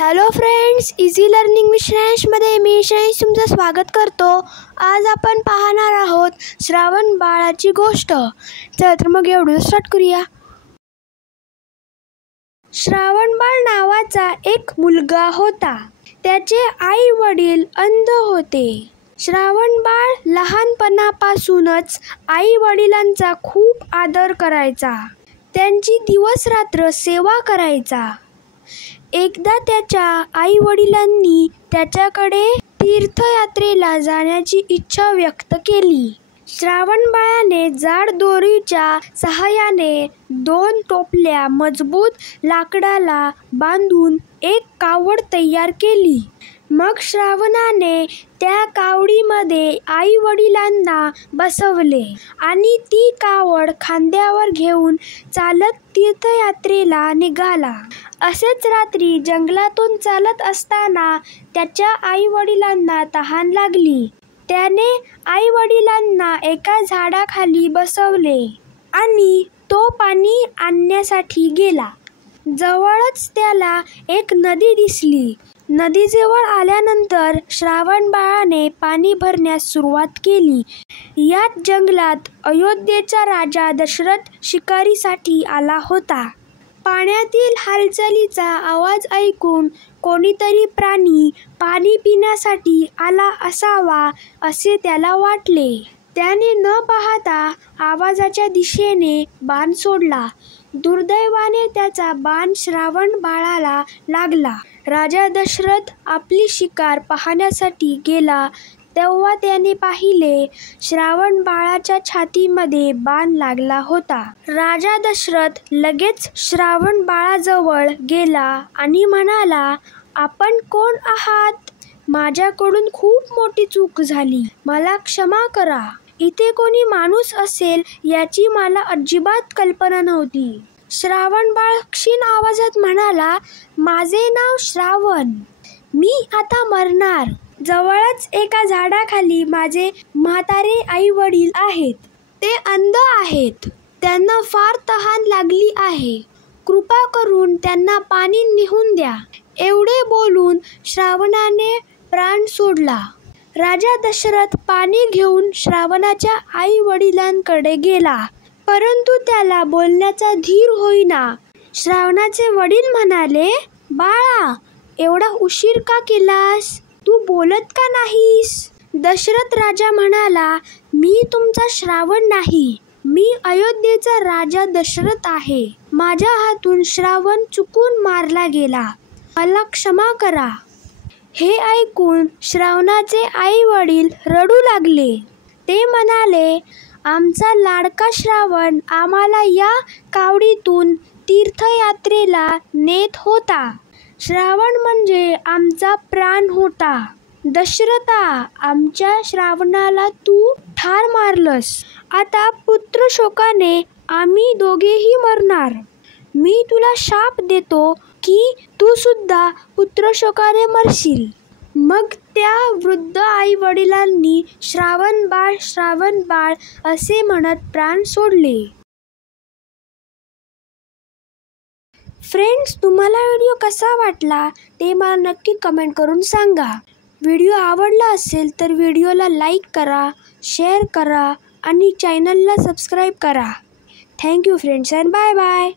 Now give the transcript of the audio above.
Hello friends, easy learning with श्रेयसमध्ये मी श्रेयस तुमचं स्वागत करतो। आज आपण पाहणार आहोत श्रावण बाळाची गोष्ट। चला तर मग व्हिडिओ स्टार्ट करूया। श्रावण बाळ नावाचा एक मुलगा होता। त्याचे आई वडील अंध होते। श्रावण बाळ लहानपणापासूनच आई वडिलांचा खूप आदर करायचा। त्यांची दिवस रात्र सेवा करायचा। एकदा त्याच्या आई वडिलांनी त्याच्याकडे तीर्थयात्रेला जाण्याची इच्छा व्यक्त केली। श्रावण बाळाने जाड दोरीच्या सहाय्याने 2 टोपल्या मजबूत लाकडाला बांधून एक कावड तयार केली। मग श्रावणाने त्या कावडीमध्ये आई वडिलांना बसवले आणि ती कावड खांद्यावर घेऊन चालत तीर्थयात्रेला निघाला। असेच रात्री जंगलातून चालत असताना त्याच्या आई वडिलांना तहान लागली। त्याने आई वडिलांना एका झाडाखाली बसवले आणि तो पाणी आणण्यासाठी गेला। जवळच त्याला एक नदी दिसली। नदीजवळ आल्यानंतर श्रावण बाळाने पाणी भरण्यास सुरुवात केली। याच जंगलात अयोध्येचा राजा दशरथ शिकारीसाठी आला होता। पाण्यातील हालचालीचा आवाज ऐकून कोणीतरी प्राणी पाणी पिण्यासाठी आला असावा असे त्याला वाटले। त्याने न पाहता आवाजाच्या दिशेने बाण सोडला। दुर्दैवाने त्याचा बाण श्रावण बाळाला लागला। राजा दशरथ आपली शिकार पाहण्यासाठी गेला तेव्हा त्याने पाहिले श्रावण बाळाच्या छातीमध्ये बाण लागला होता। राजा दशरथ लगेच श्रावण बाळाजवळ गेला आणि म्हणाला, "आपण कोण आहात? माझ्याकडून खूप मोठी चूक झाली। मला क्षमा करा। इथे कोणी माणूस असेल याची मला अजिबात कल्पना नव्हती." श्रावण बाळ क्षीण आवाजात म्हणाला, "माझे नाव श्रावण। मी आता मरणार। जवळच एका झाडाखाली माझे म्हातारे आई वडील आहेत। ते अंध आहेत। त्यांना फार तहान लागली आहे। कृपा करून त्यांना पाणी नेऊन द्या." एवढे बोलून श्रावणाने प्राण सोडला। राजा दशरथ पाणी घेऊन श्रावणाच्या आई वडिलांकडे गेला, परंतु त्याला बोलण्याचा धीर होईना। श्रावणाचे वडील म्हणाले, "बाळा, एवढा उशीर का केलास? तू बोलत का नाहीस?" दशरथ राजा म्हणाला, "मी तुमचा श्रावण नाही। मी अयोध्येचा राजा दशरथ आहे। माझ्या हातून श्रावण चुकून मारला गेला। मला क्षमा करा." हे ऐकून श्रावणाचे आई वडील रडू लागले। ते म्हणाले, "आमचा लाडका श्रावण आम्हाला या कावडीतून तीर्थयात्रेला नेत होता। श्रावण म्हणजे आमचा प्राण होता। दशरथा, आमच्या श्रावणाला तू ठार मारलंस। आता पुत्रशोकाने आम्ही दोघेही मरणार। मी तुला शाप देतो की तू सुद्धा पुत्रशोकाने मरशील." मग त्या वृद्ध आई वडिलांनी श्रावण बाळ श्रावण बाळ असे म्हणत प्राण सोडले। फ्रेंड्स, तुम्हाला व्हिडिओ कसा वाटला ते मला नक्की कमेंट करून सांगा। व्हिडिओ आवडला असेल तर व्हिडिओला लाईक करा, शेअर करा आणि चॅनलला सबस्क्राईब करा। Thank you friends and bye bye.